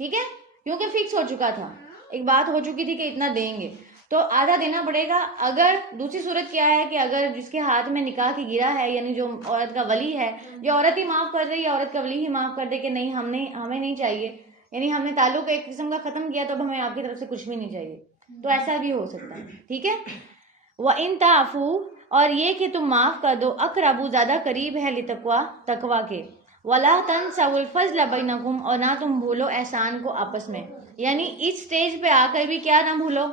ٹھیک ہے، کیونکہ فکس ہو چکا تھا، ایک بات ہو چکی تھی کہ اتنا دیں گے تو آدھا دینا پڑے گا. اگر دوسری صورت کیا ہے کہ اگر جس کے ہاتھ میں نکاح کی گرا ہے، یعنی جو عورت کا ولی ہے، جو عورت ہی معاف کر دے یا عورت کا ولی ہی معاف کر دے کہ نہیں ہمیں نہیں چاہیے، یعنی ہم نے تعلق ایک قسم کا ختم کیا تو اب ہمیں آپ کی طرف سے کچھ بھی نہیں چاہیے، تو ایسا بھی ہو سکتا ہے. ٹھیک ہے، وَإِن تَعْفُوا، اور یہ کہ تم معاف کر دو، اقربوا، زیادہ قریب ہے، لتقویٰ، تقویٰ کے، وَلَا تَنْسَوُا الْفَضْلَ بَيْنَكُمْ، اور نہ تم بھولو احسان کو آپس میں. یعنی اس سٹیج پہ آ کر بھی کیا نہ بھولو،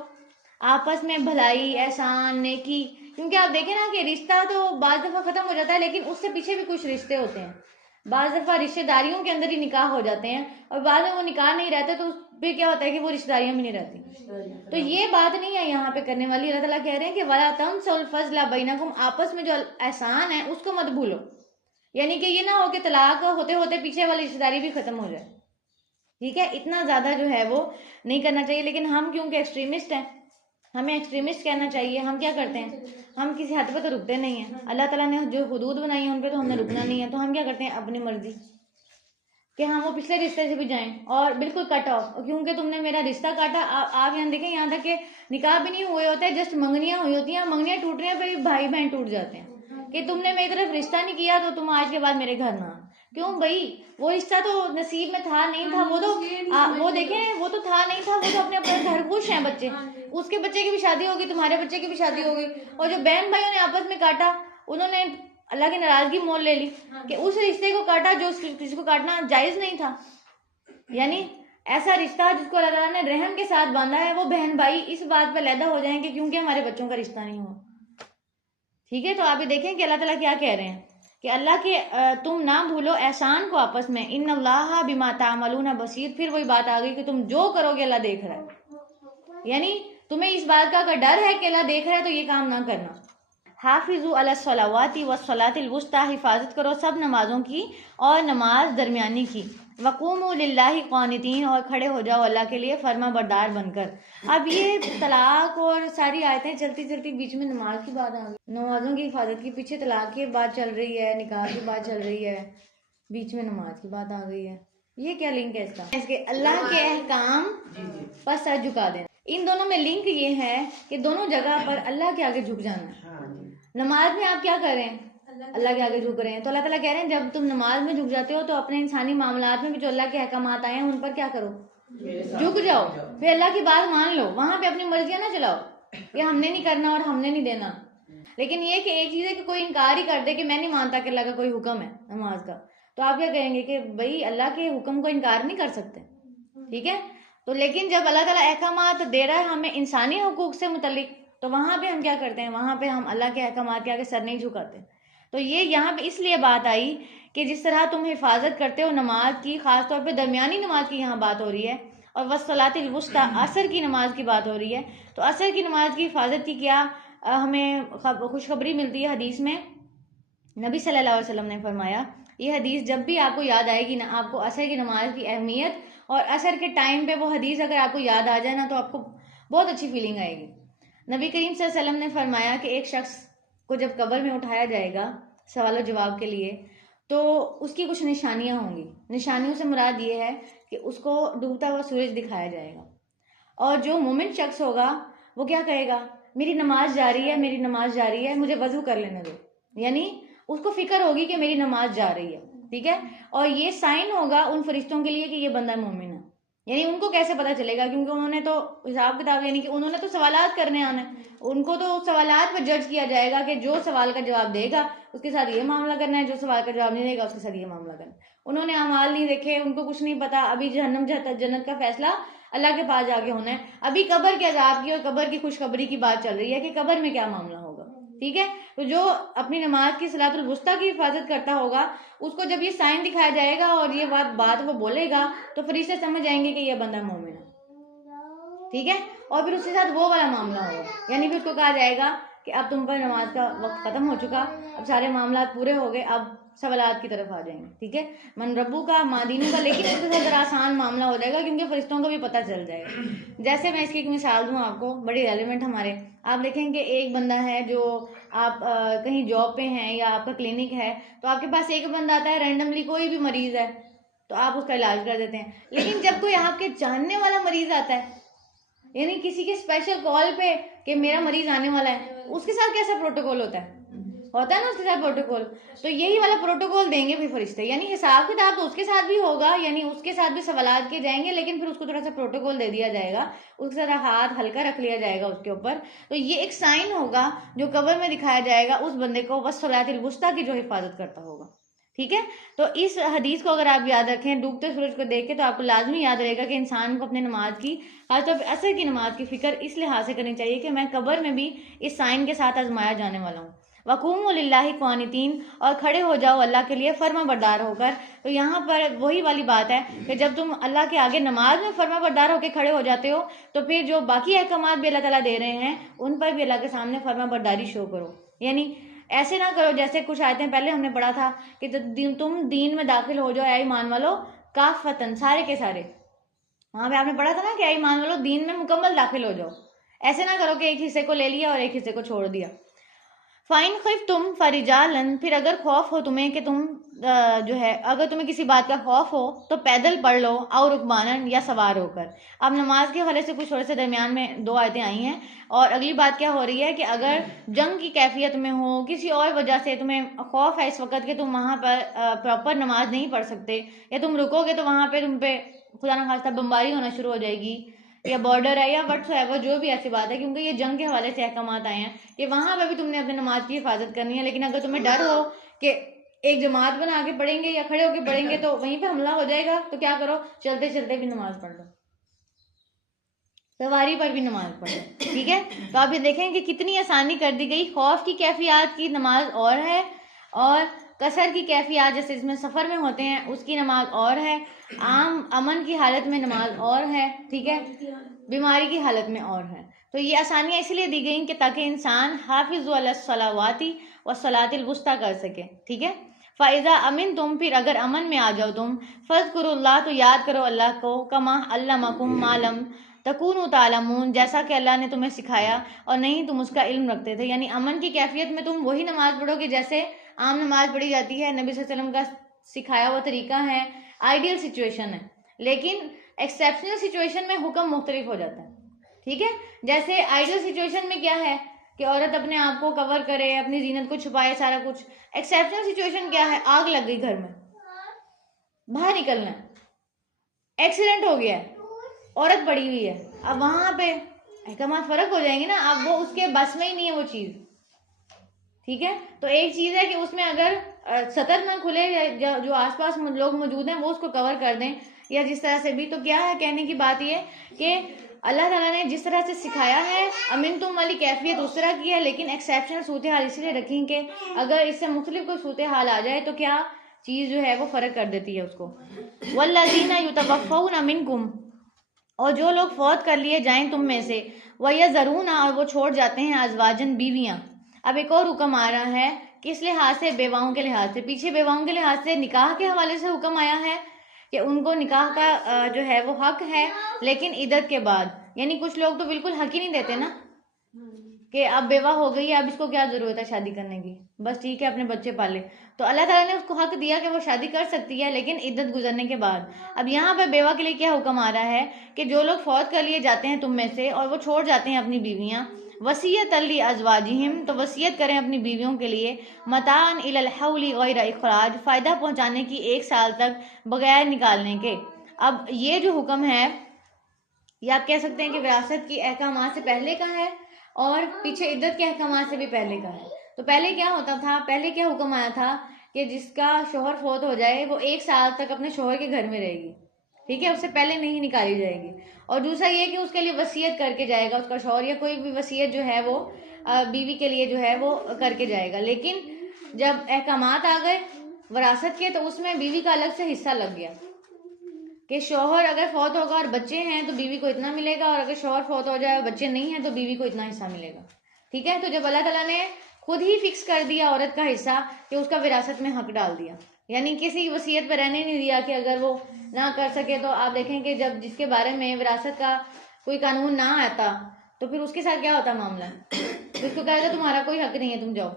آپس میں بھلائی، احسان، نیکی. کیونکہ آپ دیکھیں نا کہ رشتہ تو بعض دفعہ ختم ہو جاتا ہے لیکن اس سے پیچھے بھی کچھ رشتے ہوتے ہیں. بعض دفعہ رشتہ داریوں کے اندر ہی نکاح ہو جاتے ہیں اور بعد میں وہ نکاح نہیں رہتے تو پھر کیا ہوتا ہے کہ وہ رشتہ داریاں بھی نہیں رہتی. تو یہ بات نہیں ہے یہاں پہ کرنے والی. اللہ تعالیٰ کہہ رہے ہیں کہ وَلَا تَنْسَوُا الْفَضْلَ بَيْنَكُمْ، آپس میں جو احسان ہے اس کو مت بھولو. یعنی کہ یہ نہ ہو کہ طلاق ہوتے ہوتے پیچھے والی رشتہ داری بھی ختم ہو جائے. ٹھیک ہے، اتنا زیادہ جو ہے وہ نہیں کرنا چاہیے. لیکن ہم کیونکہ ایکسٹریمسٹ ہیں، ہمیں ایکسٹریمسٹ کہنا چاہیے. ہم کیا کرتے ہیں، ہم کسی حد پہ تو رکتے نہیں ہیں. اللہ تعالیٰ نے جو حدود بنائی ہیں ان پہ تو ہم نے رکنا نہیں ہے. تو ہم کیا کرتے ہیں، اپنی مرضی کہ ہم وہ پچھلے رشتے سے بھی جائیں اور بالکل کٹ آف. کیونکہ تم نے میرا رشتہ کاٹا. آپ یہاں دیکھیں، یہاں تک کہ نکاح بھی نہیں ہوئے ہوتے، جسٹ منگنیاں ہوئی ہوتی ہیں. منگنیاں ٹوٹ رہی ہیں پھر بھائی بہن ٹوٹ جاتے ہیں کہ تم نے میری طرف رشتہ نہیں کیا تو تم آج کے بعد میرے گھر نہ. کیوں بھائی، وہ رشتہ تو نصیب میں تھا نہیں تھا. وہ تو وہ دیکھیں، وہ تو تھا نہیں تھا. وہ تو اپنے اپنے گھر خوش ہیں بچے. اس کے بچے کی بھی شادی ہوگی، تمہارے بچے کی بھی شادی ہوگی. اور جو بہن بھائیوں نے آپس میں کاٹا، انہوں نے اللہ کی ناراضگی مول لے لی کہ اس رشتے کو کاٹا جو کسی کو کاٹنا جائز نہیں تھا. یعنی ایسا رشتہ جس کو اللہ تعالیٰ نے رحم کے ساتھ باندھا ہے، وہ بہن بھائی اس بات پہ علیحدہ ہو جائیں کہ کیونکہ ہمارے بچوں کا رشتہ نہیں ہوا. ٹھیک ہے، تو آپ یہ دیکھیں کہ اللہ تعالیٰ کیا کہہ رہے ہیں کہ اللہ کے تم نہ بھولو احسان کو آپس میں. ان اللہ بما تعملون بصیر. پھر وہی بات آ گئی کہ تم جو کرو گے اللہ دیکھ رہا ہے. یعنی تمہیں اس بات کا اگر ڈر ہے کہ اللہ دیکھ رہا ہے تو یہ کام نہ کرنا. حافظوا علی الصلوات والصلاۃ الوسطی. حفاظت کرو سب نمازوں کی اور نماز درمیانی کی. وقوموا للہ قانتین. اور کھڑے ہو جاؤ اللہ کے لیے فرما بردار بن کر. اب یہ طلاق اور ساری آیتیں چلتی چلتی بیچ میں نماز کی بات آ گئی. نمازوں کی حفاظت کی، پیچھے طلاق کی بات چل رہی ہے، نکاح کی بات چل رہی ہے، بیچ میں نماز کی بات آ گئی ہے. یہ کیا لنک ہے اس کا؟ اس کے اللہ کے احکام پر سر جھکا دینا. ان دونوں میں لنک یہ ہے کہ دونوں جگہ پر اللہ کے آگے جھک جانا ہے. نماز میں آپ کیا کر رہے ہیں، اللہ کے آگے جھک رہے ہیں. تو اللہ تعالیٰ کہہ رہے ہیں جب تم نماز میں جھک جاتے ہو تو اپنے انسانی معاملات میں بھی جو اللہ کے احکامات آئے ہیں ان پر کیا کرو، جھک جاؤ. پھر اللہ کی بات مان لو. وہاں پہ اپنی مرضیاں نہ چلاؤ کہ ہم نے نہیں کرنا اور ہم نے نہیں دینا. لیکن یہ کہ ایک چیز ہے کہ کوئی انکار ہی کر دے کہ میں نہیں مانتا کہ اللہ کا کوئی حکم ہے نماز کا، تو آپ کیا کہیں گے کہ بھئی اللہ کے حکم کو انکار نہیں کر سکتے. ٹھیک ہے، تو لیکن جب اللہ تعالیٰ احکامات دے رہا ہے ہمیں انسانی حقوق سے متعلق، تو وہاں پہ ہم کیا کرتے ہیں، وہاں پہ ہم اللہ کے احکامات کے آگے سر نہیں جھکاتے. تو یہ یہاں پہ اس لیے بات آئی کہ جس طرح تم حفاظت کرتے ہو نماز کی، خاص طور پہ درمیانی نماز کی یہاں بات ہو رہی ہے، اور والصلاۃ الوسطی عصر کی نماز کی بات ہو رہی ہے. تو عصر کی نماز کی حفاظت کی کیا ہمیں خوشخبری ملتی ہے حدیث میں. نبی صلی اللہ علیہ وسلم نے فرمایا، یہ حدیث جب بھی آپ کو یاد آئے گی نا، آپ کو عصر کی نماز کی اہمیت اور عصر کے ٹائم پہ وہ حدیث اگر آپ کو یاد آ جائے نا تو آپ کو بہت اچھی فیلنگ آئے گی. نبی کریم صلی اللہ علیہ وسلم نے فرمایا کہ ایک شخص کو جب قبر میں اٹھایا جائے گا سوال و جواب کے لیے تو اس کی کچھ نشانیاں ہوں گی. نشانیوں سے مراد یہ ہے کہ اس کو ڈوبتا ہوا سورج دکھایا جائے گا، اور جو مومن شخص ہوگا وہ کیا کہے گا، میری نماز جاری ہے، میری نماز جاری ہے، مجھے وضو کر لینے دو. یعنی اس کو فکر ہوگی کہ میری نماز جا رہی ہے. ٹھیک ہے، اور یہ سائن ہوگا ان فرشتوں کے لیے کہ یہ بندہ مومن ہے. یعنی ان کو کیسے پتہ چلے گا، کیونکہ انہوں نے تو حساب کتاب، یعنی کہ انہوں نے تو سوالات کرنے آنا ہے. ان کو تو سوالات پہ جج کیا جائے گا کہ جو سوال کا جواب دے گا اس کے ساتھ یہ معاملہ کرنا ہے، جو سوال کا جواب نہیں دے گا اس کے ساتھ یہ معاملہ کرنا ہے. انہوں نے اعمال نہیں دیکھے، ان کو کچھ نہیں پتا. ابھی جہنم جنت کا فیصلہ اللہ کے پاس جا کے ہونا ہے. ابھی قبر کے عذاب کی اور قبر کی خوشخبری کی بات چل رہی ہے کہ قبر میں کیا معاملہ ہوگا. ٹھیک ہے، تو جو اپنی نماز کی صلاۃ الوسطی کی حفاظت کرتا ہوگا اس کو جب یہ سائن دکھایا جائے گا اور یہ بات وہ بولے گا تو فرشتے سمجھ جائیں گے کہ یہ بندہ مومن ہے. ٹھیک ہے، اور پھر اس کے ساتھ وہ والا معاملہ ہوگا. یعنی پھر اس کو کہا جائے گا کہ اب تم پر نماز کا وقت ختم ہو چکا، اب سارے معاملات پورے ہو گئے، اب سوالات کی طرف آ جائیں گے. ٹھیک ہے، من ربو کا مادینوں کا. لیکن اس کے ساتھ ذرا آسان معاملہ ہو جائے گا کیونکہ فرشتوں کو بھی پتہ چل جائے گا. جیسے میں اس کی ایک مثال دوں آپ کو، بڑی ریلیونٹ ہمارے. آپ دیکھیں کہ ایک بندہ ہے جو آپ کہیں جاب پہ ہیں یا آپ کا کلینک ہے، تو آپ کے پاس ایک بندہ آتا ہے رینڈملی، کوئی بھی مریض ہے تو آپ اس کا علاج کر دیتے ہیں. لیکن جب کوئی آپ کے جاننے والا مریض آتا ہے، یعنی کسی کے اسپیشل کال پہ کہ میرا مریض آنے والا ہے، اس کے ساتھ کیسا پروٹوکول ہوتا ہے نا اس کے ساتھ پروٹوکول. تو یہی والا پروٹوکول دیں گے بھی فرشتے. یعنی حساب کتاب تو اس کے ساتھ بھی ہوگا، یعنی اس کے ساتھ بھی سوالات کیے جائیں گے، لیکن پھر اس کو تھوڑا سا پروٹوکول دے دیا جائے گا، اس کا ذرا ہاتھ ہلکا رکھ لیا جائے گا اس کے اوپر. تو یہ ایک سائن ہوگا جو قبر میں دکھایا جائے گا اس بندے کو والصلاۃ الوسطی کی جو حفاظت کرتا ہوگا. ٹھیک ہے. تو اس حدیث کو اگر آپ یاد رکھیں ڈوبتے سورج کو دیکھ کے تو آپ کو لازمی یاد رہے گا کہ انسان کو اپنے نماز کی خاص طور پہ عصر کی نماز کی فکر اس لحاظ سے کرنی چاہیے کہ میں قبر میں بھی اس سائن کے ساتھ آزمایا جانے والا ہوں. وقوموا للہ قانتین، اور کھڑے ہو جاؤ اللہ کے لیے فرما بردار ہو کر. تو یہاں پر وہی والی بات ہے کہ جب تم اللہ کے آگے نماز میں فرما بردار ہو کے کھڑے ہو جاتے ہو تو پھر جو باقی احکامات بھی اللہ تعالیٰ دے رہے ہیں ان پر بھی اللہ کے سامنے فرما برداری شو کرو. یعنی ایسے نہ کرو جیسے کچھ آیتیں پہلے ہم نے پڑھا تھا کہ تم دین میں داخل ہو جاؤ اے ایمان والو کافتن، سارے کے سارے. وہاں پہ آپ نے پڑھا تھا نا کہ اے ایمان والو دین میں مکمل داخل ہو جاؤ. ایسے نہ کرو کہ ایک حصے کو لے لیا اور ایک حصے کو چھوڑ دیا. فائن خفتم فرجالن، پھر اگر خوف ہو تمہیں کہ تم جو ہے اگر تمہیں کسی بات کا خوف ہو تو پیدل پڑھ لو اور رکبانن، یا سوار ہو کر. اب نماز کے حوالے سے کچھ تھوڑے سے درمیان میں 2 آیتیں آئی ہیں. اور اگلی بات کیا ہو رہی ہے کہ اگر جنگ کی کیفیت میں ہو، کسی اور وجہ سے تمہیں خوف ہے اس وقت کہ تم وہاں پر پراپر نماز نہیں پڑھ سکتے، یا تم رکو گے تو وہاں پہ تم پہ خدا نہ خواستہ بمباری ہونا شروع ہو جائے گی، یا بارڈر ہے یا وٹ ایور جو بھی ایسی بات ہے، کیونکہ یہ جنگ کے حوالے سے احکامات آئے ہیں کہ وہاں پہ بھی تم نے اپنے نماز کی حفاظت کرنی ہے. لیکن اگر تمہیں ڈر ہو کہ ایک جماعت بنا کے پڑھیں گے یا کھڑے ہو کے پڑھیں گے تو وہیں پہ حملہ ہو جائے گا، تو کیا کرو، چلتے چلتے بھی نماز پڑھ لو، سواری پر بھی نماز پڑھ لو. ٹھیک ہے. تو آپ یہ دیکھیں کہ کتنی آسانی کر دی گئی. خوف کی کیفیات کی نماز اور ہے، اور قصر کی کیفیات جیسے اس میں سفر میں ہوتے ہیں اس کی نماز اور ہے، عام امن کی حالت میں نماز اور ہے، ٹھیک ہے، بیماری کی حالت میں اور ہے. تو یہ آسانیاں اس لیے دی گئیں کہ تاکہ انسان حافظ علی الصلوات والصلاۃ الوسطیٰ کر سکے. ٹھیک ہے. فَإِذَا أَمِنْتُمْ، پھر اگر امن میں آ جاؤ تم، فَاذْكُرُوا اللَّهَ، تو یاد کرو اللہ کو، كَمَا عَلَّمَكُم مَا لَمْ تَكُونُوا تَعْلَمُونَ، جیسا کہ اللہ نے تمہیں سکھایا اور نہیں تم اس کا علم رکھتے تھے. یعنی امن کی کیفیت میں تم وہی نماز پڑھو گے جیسے عام نماز پڑھی جاتی ہے، نبی صلی اللہ علیہ وسلم کا سکھایا ہوا طریقہ ہے، آئیڈیل سچویشن ہے. لیکن ایکسیپشنل سچویشن میں حکم مختلف ہو جاتا ہے. ٹھیک ہے. جیسے آئیڈیل سچویشن میں کیا ہے کہ عورت اپنے آپ کو کور کرے، اپنی زینت کو چھپائے، سارا کچھ. ایکسیپشنل سچویشن کیا ہے، آگ لگ گئی گھر میں، باہر نکلنا ہے، ایکسیڈنٹ ہو گیا ہے، عورت پڑی ہوئی ہے. اب وہاں پہ احکامات فرق ہو جائیں گے نا، اب وہ اس کے بس میں ہی نہیں ہے وہ چیز. ٹھیک ہے. تو ایک چیز ہے کہ اس میں اگر سطر نہ کھلے، جو آس پاس لوگ موجود ہیں وہ اس کو کور کر دیں یا جس طرح سے بھی. تو کیا ہے کہنے کی بات یہ کہ اللہ تعالیٰ نے جس طرح سے سکھایا ہے امن تم والی کیفیت اس طرح کی ہے، لیکن ایکسیپشنل صورتحال اس لیے رکھیں کہ اگر اس سے مختلف کوئی صورتحال آ جائے تو کیا چیز جو ہے وہ فرق کر دیتی ہے اس کو. والذین یتوفون منکم، اور جو لوگ فوت کر لیے جائیں تم میں سے، وَيَذَرُونَ، اور وہ چھوڑ جاتے ہیں، ازواجن، بیویاں. اب ایک اور حکم آ رہا ہے، کس لحاظ سے، بیواؤں کے لحاظ سے. پیچھے بیواؤں کے لحاظ سے نکاح کے حوالے سے حکم آیا ہے کہ ان کو نکاح کا جو ہے وہ حق ہے، لیکن عدت کے بعد. یعنی کچھ لوگ تو بالکل حق ہی نہیں دیتے نا کہ اب بیوہ ہو گئی ہے، اب اس کو کیا ضرورت ہے شادی کرنے کی، بس ٹھیک ہے اپنے بچے پالے. تو اللہ تعالیٰ نے اس کو حق دیا کہ وہ شادی کر سکتی ہے لیکن عدت گزرنے کے بعد. اب یہاں پہ بیوہ کے لیے کیا حکم آ رہا ہے کہ جو لوگ فوت کر لیے جاتے ہیں تم میں سے اور وہ چھوڑ جاتے ہیں اپنی بیویاں، وصیت لازواجہم، تو وصیت کریں اپنی بیویوں کے لیے، متاعا الی الحول غیر اخراج، فائدہ پہنچانے کی 1 سال تک بغیر نکالنے کے. اب یہ جو حکم ہے یہ آپ کہہ سکتے ہیں کہ وراثت کی احکامات سے پہلے کا ہے اور پیچھے عدت کے احکامات سے بھی پہلے کا ہے. تو پہلے کیا ہوتا تھا، پہلے کیا حکم آیا تھا کہ جس کا شوہر فوت ہو جائے وہ 1 سال تک اپنے شوہر کے گھر میں رہے گی. ٹھیک ہے. اس سے پہلے نہیں نکالی جائے گی. اور دوسرا یہ کہ اس کے لیے وصیت کر کے جائے گا، اس کا شوہر یا کوئی بھی وصیت جو ہے وہ بیوی کے لیے جو ہے وہ کر کے جائے گا. لیکن جب احکامات آ گئے وراثت کے تو اس میں بیوی کا الگ سے حصہ لگ گیا کہ شوہر اگر فوت ہوگا اور بچے ہیں تو بیوی کو اتنا ملے گا، اور اگر شوہر فوت ہو جائے اور بچے نہیں ہیں تو بیوی کو اتنا حصہ ملے گا. ٹھیک ہے. تو جب اللہ تعالیٰ نے خود ہی فکس کر دیا عورت کا حصہ کہ اس کا وراثت میں حق ڈال دیا، یعنی کسی وصیت پہ رہنے نہیں دیا کہ اگر وہ نہ کر سکے تو آپ دیکھیں کہ جب جس کے بارے میں وراثت کا کوئی قانون نہ آتا تو پھر اس کے ساتھ کیا ہوتا معاملہ، اس کو کہا تھا تمہارا کوئی حق نہیں ہے تم جاؤ.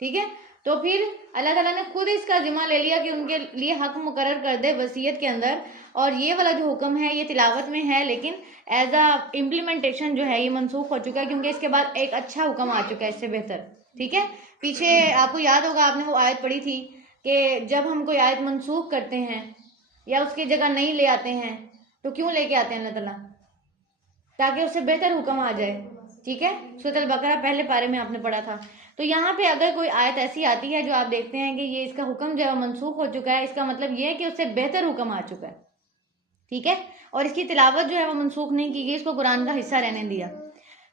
ٹھیک ہے. تو پھر اللہ تعالیٰ نے خود اس کا ذمہ لے لیا کہ ان کے لیے حق مقرر کر دے وصیت کے اندر. اور یہ والا جو حکم ہے یہ تلاوت میں ہے لیکن ایز اے امپلیمنٹیشن جو ہے یہ منسوخ ہو چکا ہے، کیونکہ اس کے بعد ایک اچھا حکم آ چکا ہے اس سے بہتر. ٹھیک ہے. پیچھے آپ کو یاد ہوگا آپ نے وہ آیت پڑھی تھی کہ جب ہم کوئی آیت منسوخ کرتے ہیں یا اس کی جگہ نہیں لے آتے ہیں تو کیوں لے کے آتے ہیں اللہ تعالیٰ؟ تاکہ اس سے بہتر حکم آ جائے. ٹھیک ہے، سورۃ البقرہ پہلے پارے میں آپ نے پڑھا تھا. تو یہاں پہ اگر کوئی آیت ایسی آتی ہے جو آپ دیکھتے ہیں کہ یہ اس کا حکم جو ہے منسوخ ہو چکا ہے، اس کا مطلب یہ ہے کہ اس سے بہتر حکم آ چکا ہے. ٹھیک ہے، اور اس کی تلاوت جو ہے وہ منسوخ نہیں کی گئی، اس کو قرآن کا حصہ رہنے دیا.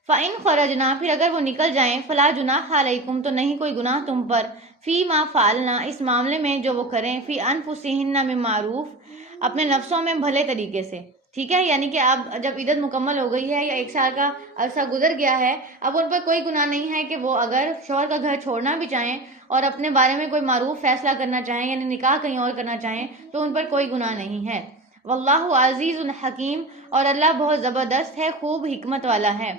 فَإِنْ خَرَجْنَا، پھر اگر وہ نکل جائیں، فَلَا جُنَاحَ عَلَيْكُمْ، تو نہیں کوئی گناہ تم پر، فی ما فعلنا، اس معاملے میں جو وہ کریں، فی انفسہن من معروف، اپنے نفسوں میں بھلے طریقے سے. ٹھیک ہے، یعنی کہ اب جب عدت مکمل ہو گئی ہے یا 1 سال کا عرصہ گزر گیا ہے، اب ان پر کوئی گناہ نہیں ہے کہ وہ اگر شوہر کا گھر چھوڑنا بھی چاہیں اور اپنے بارے میں کوئی معروف فیصلہ کرنا چاہیں، یعنی نکاح کہیں اور کرنا چاہیں، تو ان پر کوئی گناہ نہیں ہے. واللہ عزیز حکیم، اور اللہ بہت زبردست ہے، خوب حکمت والا ہے.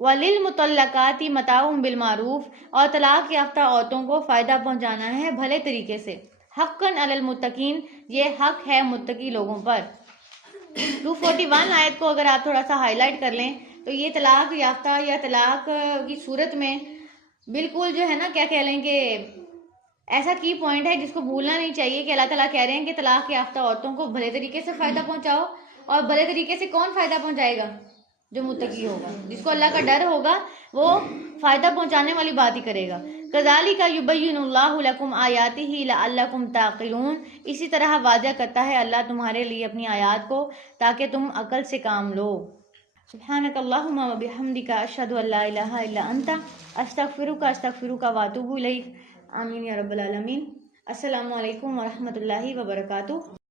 وَلِلْمُطَلَّقَاتِ مَتَاعٌ بِالْمَعْرُوفِ، اور طلاق یافتہ عورتوں کو فائدہ پہنچانا ہے بھلے طریقے سے. حقاً علی المتقین، یہ حق ہے متقی لوگوں پر. 241 آیت کو اگر آپ تھوڑا سا ہائی لائٹ کر لیں تو یہ طلاق یافتہ یا طلاق کی صورت میں بالکل جو ہے نا کیا کہہ لیں کہ ایسا کی پوائنٹ ہے جس کو بھولنا نہیں چاہیے کہ اللہ تعالیٰ کہہ رہے ہیں کہ طلاق یافتہ عورتوں کو بھلے طریقے سے فائدہ پہنچاؤ. اور بھلے طریقے سے کون فائدہ پہنچائے گا؟ جو متقی ہوگا، جس کو اللہ کا ڈر ہوگا، وہ فائدہ پہنچانے والی بات ہی کرے گا. کذالک یبین اللہ لکم آیاتہ لعلکم تعقلون، اسی طرح واضح کرتا ہے اللہ تمہارے لیے اپنی آیات کو تاکہ تم عقل سے کام لو. سبحانک اللہم و بحمدک، اشہد ان لا الہ الا انت، استغفرک واتوب الیک. آمین یا رب العالمین. السلام علیکم ورحمۃ اللہ وبرکاتہ.